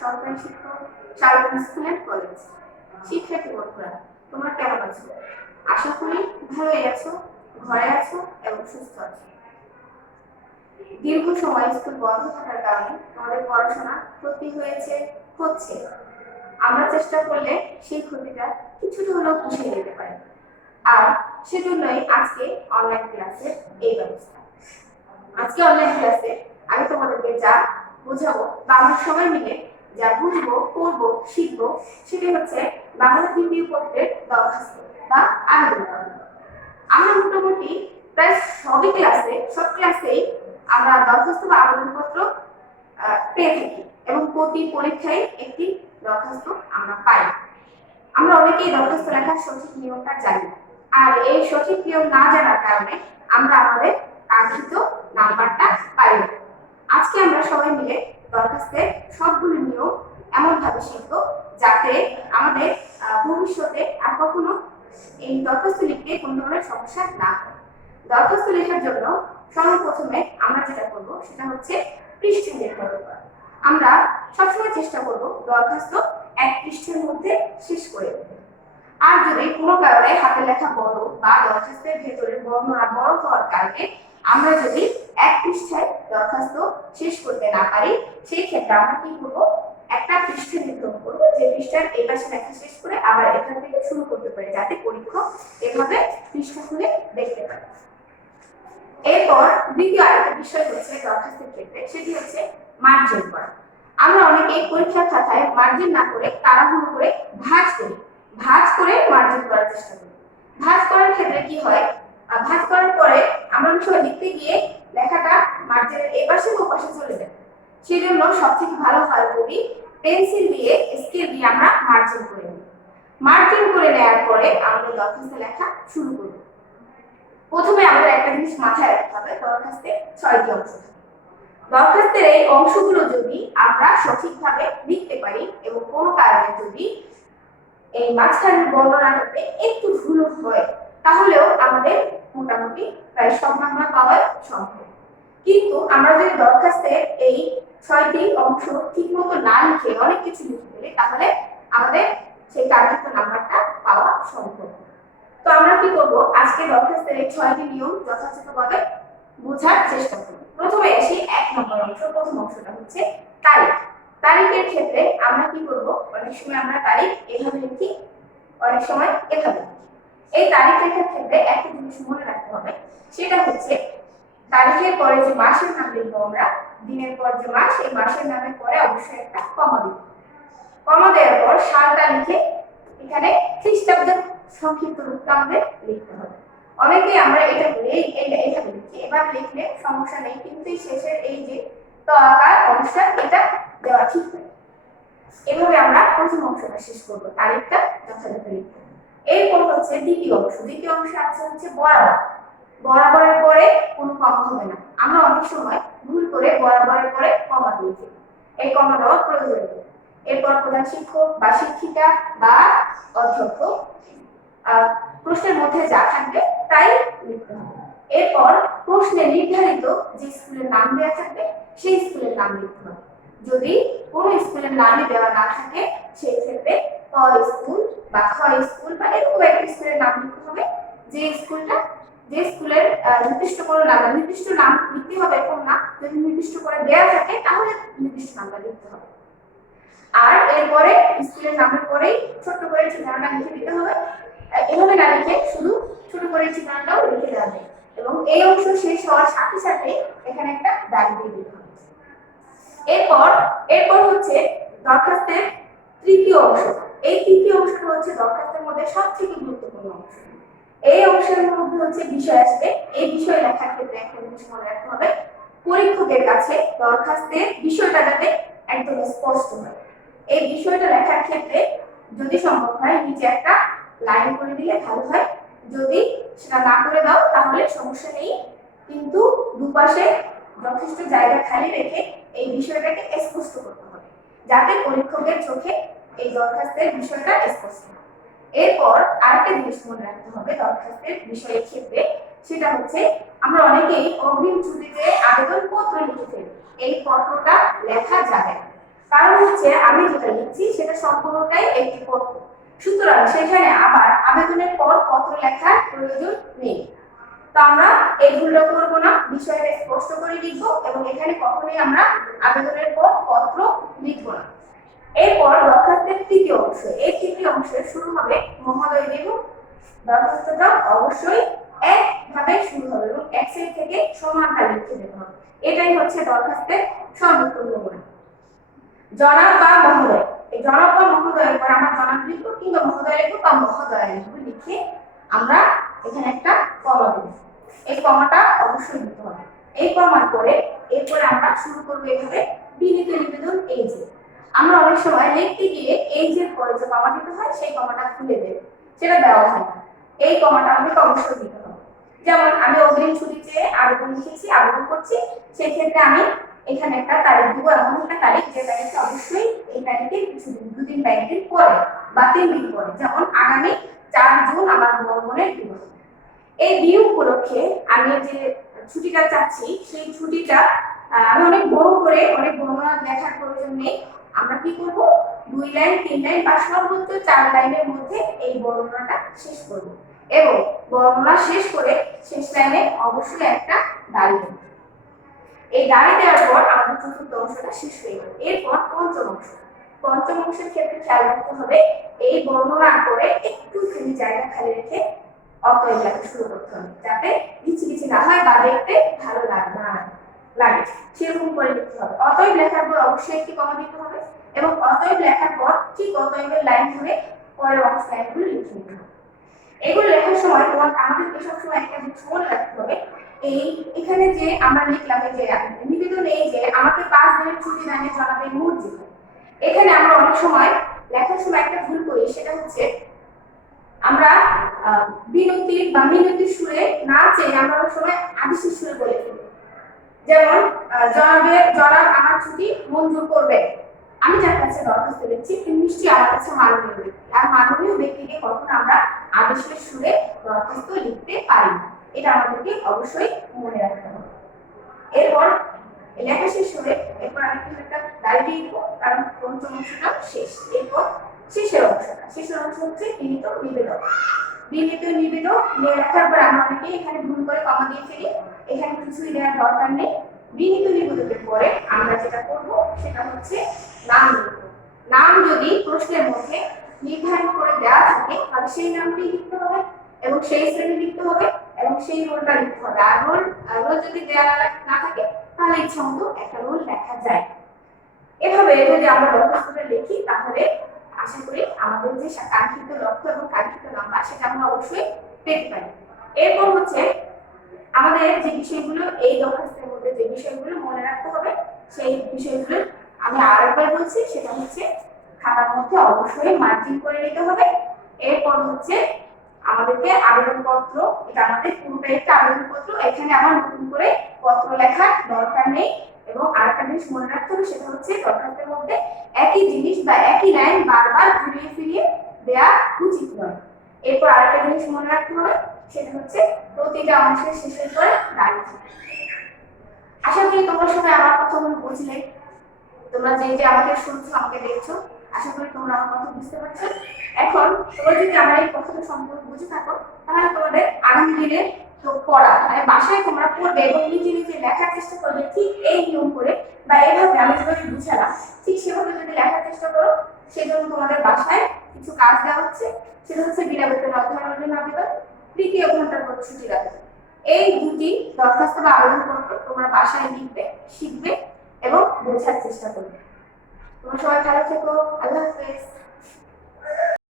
সরকারি শিক্ষক সাধারণ স্কুল এন্ড কলেজ। শিক্ষার্থী বন্ধুরা, তোমরা কেমন আছো? আশা করি ভালোই আছো, ঘরে আছো এবং সুস্থ আছো। দীর্ঘ সময় স্কুল বন্ধ থাকার কারণে তোমাদের পড়াশোনা ক্ষতি হচ্ছে। আমরা চেষ্টা করলে সেই ক্ষতিটা কিছুটা হলেও পুষিয়ে দিতে পারি। আর সেজন্যই আজকে অনলাইন ক্লাসের এই ব্যবস্থা। আজকে অনলাইন ক্লাসে আমি তোমাদেরকে যা বোঝাবো বা আমরা সবাই মিলে যা বুঝবো, করবো, শিখবো, সেটি হচ্ছে বাংলা দ্বিতীয় পত্রের দরখাস্ত বা আবেদন। আমরা মোটামুটি প্রায় সব ক্লাসেই আমরা দরখাস্ত বা আবেদনপত্র পেয়ে থাকি এবং প্রতি পরীক্ষায় একটি দরখাস্ত আমরা পাই। আমরা অনেকেই দরখাস্ত লেখার সঠিক নিয়মটা জানি, আর এই সঠিক নিয়ম না জানার কারণে আমরা আমাদের কাঙ্ক্ষিত নাম্বারটা পাই না। আজকে আমরা সবাই মিলে দরখাস্তের সবগুলো নিয়ম এমন ভাবে শিখবো যাতে আমাদের ভবিষ্যতে আর কখনো এই দরখাস্ত লিখতে কোনো ধরনের সমস্যা না হয়। দরখাস্ত লেখার জন্য সর্বপ্রথমে আমরা যেটা করব সেটা হচ্ছে পৃষ্ঠা নির্ধারণ করা। আমরা সবসময় চেষ্টা করব দরখাস্ত এক পৃষ্ঠার মধ্যে শেষ করে দিতে। আর যদি কোনো কারণে হাতের লেখা বড় বা দরখাস্তের ভেতরে বর্ণনা বড় হওয়ার কারণে আমরা যদি এক পৃষ্ঠায় দরখাস্ত শেষ করতে না পারি, সেই ক্ষেত্রে আমরা কি করব, একটা পৃষ্ঠা নির্ধারণ করব যে পৃষ্ঠার এই পাশে লেখা শেষ করে আবার এখান থেকে শুরু করতে পারি, যাতে পরীক্ষক এভাবে পৃষ্ঠা খুলে দেখতে পারে। এরপর দ্বিতীয় আরেকটা বিষয় হচ্ছে দরখাস্তের ক্ষেত্রে, সেটি হচ্ছে মার্জিন করা। আমরা অনেকেই পরীক্ষার খাতায় মার্জিন না করে তাড়াহুড়ো করে ভাঁজ করে মার্জিন করার চেষ্টা করি। ভাঁজ করার ক্ষেত্রে কি হয়, ভাঁজ করার পরে আমরা সবাই লিখতে গিয়ে লেখাটা মার্জিনের এই পাশে ও পাশে চলে যায়। সেজন্য সবথেকে ভালো হয় যদি পেন্সিল দিয়ে স্কেল দিয়ে আমরা মার্জিন করে নিই। মার্জিন করে নেওয়ার পরে আমরা দরখাস্তে লেখা শুরু করব। প্রথমে আমাদের একটা জিনিস মাথায় রাখতে হবে, দরখাস্তে 6টি অংশ থাকে। দরখাস্তের এই অংশগুলো যদি আমরা সঠিকভাবে লিখতে পারি এবং কোনো কারণে যদি এই মাঝখানের বর্ণনাটাতে একটু ভুল হয়, তাহলেও আমাদের মোটামুটি প্রায় সব নাম্বার পাওয়া সম্ভব। কিন্তু আমরা যদি দরখাস্তের এই 6টি অংশ ঠিকমতো না লিখে অনেক কিছু লিখে ফেলি, তাহলে আমাদের সেই কাঙ্ক্ষিত নাম্বারটা পাওয়া সম্ভব। তো আমরা কি করব, আজকে দরখাস্তের এই 6টি নিয়ম যথাযথভাবে বোঝার চেষ্টা করব। প্রথমে আসি 1 নম্বর অংশ। প্রথম অংশটা হচ্ছে তারিখ। তারিখের ক্ষেত্রে আমরা কি করব, অনেক সময় আমরা তারিখ এভাবে লিখি, অনেক সময় এভাবে লিখি। এই তারিখ লেখার ক্ষেত্রে একটা জিনিস মনে রাখতে হবে, সেটা হচ্ছে তারিখের পরে যে মাসের নাম লিখবো আমরা, দিনের পর যে মাস, এই মাসের নামের পরে অবশ্যই একটা কমা দিব। কমা দেওয়ার পর সালটা লিখে এখানে খ্রিস্টাব্দের সংক্ষিপ্ত রূপটা আমাদের লিখতে হবে। অনেকেই আমরা এটা এইভাবে লিখি, এভাবে লিখলে সমস্যা নেই, কিন্তু শেষের এই যে ত আকার অংশটা, এটা দেওয়া ঠিক নয়। এভাবে আমরা প্রথম অংশটা শেষ করব, তারিখটা যথাযথ লিখতে। এরপর হচ্ছে দ্বিতীয় অংশ। দ্বিতীয় অংশে আছে হচ্ছে বরাবরের পরে কোনো কমা হবে না। আমরা অনেক সময় ভুল করে বরাবরের পরে কমা দিয়ে ফেলি, এই কমা দেওয়ার প্রয়োজন নেই। এরপর প্রধান শিক্ষক বা শিক্ষিকা বা অধ্যক্ষ, প্রশ্নের মধ্যে যা থাকবে তাই লিখতে হবে। এরপর প্রশ্নে নির্ধারিত যে স্কুলের নাম দেওয়া থাকবে সেই স্কুলের নাম লিখতে হবে। যদি কোনো স্কুলের নামই দেওয়া না থাকে, সেই ক্ষেত্রে ক স্কুল বা খ স্কুল বা এরকম একটা স্কুলের নাম লিখতে হবে। যে স্কুলের নির্দিষ্ট নাম লিখতে হবে এরকম না, যদি নির্দিষ্ট করে দেওয়া থাকে তাহলে নির্দিষ্ট নামটা লিখতে হবে। আর এরপরে স্কুলের নামের পরেই ছোট করে ঠিকানাটা লিখে দিতে হবে। এভাবে না লিখে শুধু ছোট করে ঠিকানাটাও লিখে দেওয়া যায়, এবং এই অংশ শেষ হওয়ার সাথে সাথে এখানে একটা দাগ দিয়ে দিতে হবে। এরপর হচ্ছে দরখাস্তের তৃতীয় অংশ। এই তৃতীয় অংশটা হচ্ছে দরখাস্তের মধ্যে সবথেকে গুরুত্বপূর্ণ অংশ। এই অংশের মধ্যে হচ্ছে বিষয় আসবে। এই বিষয় লেখার ক্ষেত্রে একটা জিনিস মনে রাখতে হবে, পরীক্ষকের কাছে দরখাস্তের বিষয়টা যাতে একদম স্পষ্ট হয়। এই বিষয়টা লেখার ক্ষেত্রে যদি সম্ভব হয় নিচে একটা লাইন করে দিলে ভালো হয়। যদি সেটা না করে দাও তাহলে সমস্যা নেই, কিন্তু দুপাশে যথেষ্ট জায়গা খালি রেখে এই বিষয়টাকে স্পষ্ট করতে হবে, যাতে পরীক্ষকের চোখে এই দরখাস্তের বিষয়টা স্পষ্ট হয়। এরপর আরেকটা জিনিস মনে রাখতে হবে দরখাস্তের বিষয়ের ক্ষেত্রে, সেটা হচ্ছে আমরা অনেকেই অগ্রিম ছুটিতে আবেদন পত্র লিখে ফেলি। এই পত্রটা লেখা যাবে না, কারণ হচ্ছে আমি যেটা লিখছি সেটা সম্পূর্ণটাই একটি পত্র, সুতরাং সেখানে আবার আবেদনের পর পত্র লেখার প্রয়োজন নেই। তো আমরা এই ভুলটা করবো না, বিষয়টা স্পষ্ট করে লিখবো এবং এখানে কখনোই আমরা আবেদনের পর পত্র লিখবো না। এরপর দরখাস্তের তৃতীয় অংশ, এই তৃতীয় অংশে শুরু হবে মহোদয় দেব। দরখাস্তটা অবশ্যই একভাবে শুরু হবে এবং এক সাইড থেকে সমানটা লিখে দিতে হবে। এটাই হচ্ছে দরখাস্তের সর্বোত্তম নমুনা। জনাব বা মহোদয়, এই জনাব বা মহোদয়ের পর আমরা জনাব লিখবো কিংবা মহোদয় লিখবো বা মহোদয় লিখবো, লিখে আমরা এখানে একটা কমা দেব। এই কমাটা অবশ্যই দিতে হবে। এই কমার পরে এরপরে আমরা শুরু করবো এভাবে বিনীত নিবেদন এই যে। আমরা অনেক সময় লিখতে গিয়ে এই যে পরে যে কমা দিতে হয় সেই কমাটা খুলে দেব, সেটা দেওয়া হয় না। এই কমাটা আমাকে অবশ্যই দিতে হবে। যেমন আমি অগ্রিম ছুটি চেয়ে আবেদন লিখেছি, আবেদন করছি, সেই ক্ষেত্রে আমি এখানে একটা তারিখ দিব, এমন একটা তারিখ যে তারিখে অবশ্যই এই তারিখে কিছুদিন, দুদিন বা একদিন পরে বা 3 দিন পরে, যেমন আগামী 4 জুন আমার মনে দিবস। এই দিন উপলক্ষে আমি যে ছুটিটা চাচ্ছি সেই ছুটিটা আমি অনেক বড় করে অনেক বর্ণনা লেখার প্রয়োজন নেই। আমরা কি করব, 2 লাইন 3 লাইন বা সর্বোচ্চ 4 লাইনের মধ্যে এই বর্ণনাটা শেষ করব এবং বর্ণনা শেষ করে শেষ লাইনে অবশ্যই একটা দাড়ি দেব। এই দাড়ি দেওয়ার পর আমাদের চতুর্থ অংশটা শেষ হয়ে গেল। এরপর পঞ্চম অংশ, পঞ্চম অংশের ক্ষেত্রে খেয়াল রাখতে হবে এই বর্ণনার পরে একটুখানি জায়গা খালি রেখে অতএব লেখা শুরু করতে হবে, যাতে কিছু কিছু না হয় বা দেখতে ভালো লাগে সেরকম করে লিখতে হবে। অতএব লেখার পর অবশ্যই একটি কমা দিতে হবে এবং অতএব লেখার পর ঠিক অতএবের লাইন ধরে পরের অংশ লাইনগুলো লিখে নিতে হবে। এগুলো লেখার সময় আমাদেরকে সবসময় একটা জিনিস মনে রাখতে হবে, এই এখানে যে আমরা লিখলাম এই যে নিবেদন, এই যে আমাকে 5 দিনের ছুটি দানে জানাবে মসজিদ, এখানে আমরা অনেক সময় লেখার সময় একটা ভুল করি, সেটা হচ্ছে আমরা বিনতি বা মিনতির সুরে না চেয়ে আমরা অনেক সময় আদেশের সুরে বলে ফেলি। যেমন জনাব আমার ছুটি মঞ্জুর করবে। আমি যার কাছে দরখাস্ত লিখছি তিনি নিশ্চয়ই আমার কাছে মাননীয় ব্যক্তি, আর মাননীয় ব্যক্তিকে কখনো আমরা আদেশের সুরে দরখাস্ত লিখতে পারি না, এটা আমাদেরকে অবশ্যই মনে রাখতে হবে। এরপর লেখা শেষ হলে এরপর আমি কিন্তু একটা ডায়েরি লিখবো, কারণ পঞ্চম অংশটা শেষ। এরপর শেষের অংশ হচ্ছে বিনীত নিবেদন। বিনীত নিবেদন লেখার পর আমরা অনেকে এখানে ভুল করে কমা দিয়ে ফেলি, এখানে কিছুই দেওয়ার দরকার নেই। বিনীত নিবেদনের পরে আমরা যেটা করব সেটা হচ্ছে নাম লিখব। নাম যদি প্রশ্নের মধ্যে নির্ধারণ করে দেওয়া থাকে তাহলে সেই নামটি লিখতে হবে এবং সেই শ্রেণী লিখতে হবে এবং সেই রোলটা লিখতে হবে। আর রোল যদি দেওয়া না থাকে তাহলে ইচ্ছা মতো একটা রোল লেখা যায়। এভাবে যদি আমরা দরখাস্তটা লিখি তাহলে আশা করি আমাদের যে কাঙ্ক্ষিত লক্ষ্য এবং কাঙ্ক্ষিত নাম্বার সেটা আমরা অবশ্যই পেতে পারি। এরপর হচ্ছে আমাদের যে বিষয়গুলো এই দরখাস্তের মধ্যে যে বিষয়গুলো মনে রাখতে হবে সেই বিষয়গুলো আমি আরেকবার বলছি, সেটা হচ্ছে খাতার মধ্যে অবশ্যই মার্কিং করে নিতে হবে। এরপর হচ্ছে আমাদেরকে আবেদনপত্র, এটা আমাদের পুরোটাই একটা আবেদনপত্র, এখানে আবার নতুন করে পত্র লেখার দরকার নেই। এবং আরেকটা জিনিস মনে রাখতে হবে সেটা হচ্ছে দরখাস্তের মধ্যে একই জিনিস বা একই লাইন বারবার ঘুরিয়ে ফিরিয়ে দেওয়া উচিত নয়। এরপর আরেকটা জিনিস মনে রাখতে হবে সেটা হচ্ছে প্রতিটা অংশের শেষের পরে দাঁড়িয়ে থাকে। আশা করি তোমরা সবাই আমার কথাগুলো বুঝলে, তোমরা যে আমাকে শুনছো আমাকে দেখছো, আশা করি তোমরা আমার কথা বুঝতে পারছো। এখন তোমরা যদি আমার এই কথাটা সম্পূর্ণ বুঝে থাকো তাহলে তোমাদের আগামী দিনে তো পড়া মানে বাসায় তোমরা পড়বে এবং নিজে নিজে লেখার চেষ্টা করবে ঠিক এই নিয়ম করে বা এইভাবে আমি যেভাবে বুঝালাম ঠিক সেভাবে যদি লেখার চেষ্টা করো। সেজন্য তোমাদের বাসায় কিছু কাজ দেওয়া হচ্ছে, সেটা হচ্ছে বিনা বেতনে অধ্যয়নের জন্য আবেদন, তৃতীয় ঘন্টার পর ছুটির আবেদন। এই দুটি দরখাস্ত বা আবেদনপত্র তোমরা বাসায় লিখবে, শিখবে এবং বোঝার চেষ্টা করবে। তোমরা সবাই ভালো থেকো। আল্লাহ হাফেজ।